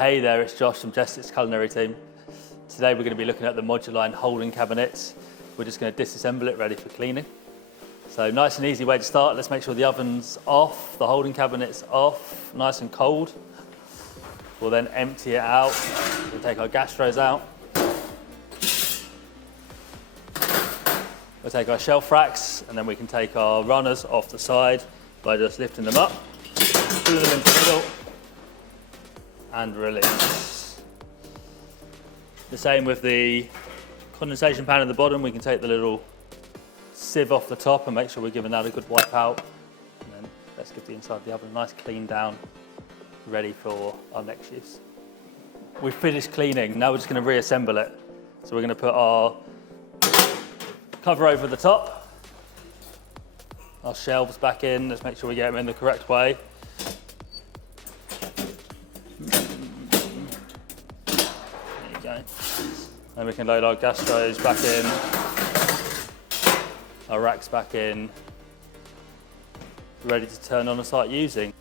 Hey there, it's Josh from Jestic's culinary team. Today we're going to be looking at the Moduline holding cabinets. We're just going to disassemble it ready for cleaning. So nice and easy way to start. Let's make sure the oven's off, the holding cabinet's off, nice and cold. We'll then empty it out. We'll take our gastros out. We'll take our shelf racks, and then we can take our runners off the side by just lifting them up, pulling them into the middle, and release. The same with the condensation pan at the bottom. We can take the little sieve off the top and make sure we're giving that a good wipe out. And then let's give the inside of the oven a nice clean down, ready for our next use. We've finished cleaning, now we're just going to reassemble it. So we're going to put our cover over the top, our shelves back in. Let's make sure we get them in the correct way. There you go. Then we can load our gastros back in, our racks back in, ready to turn on and start using.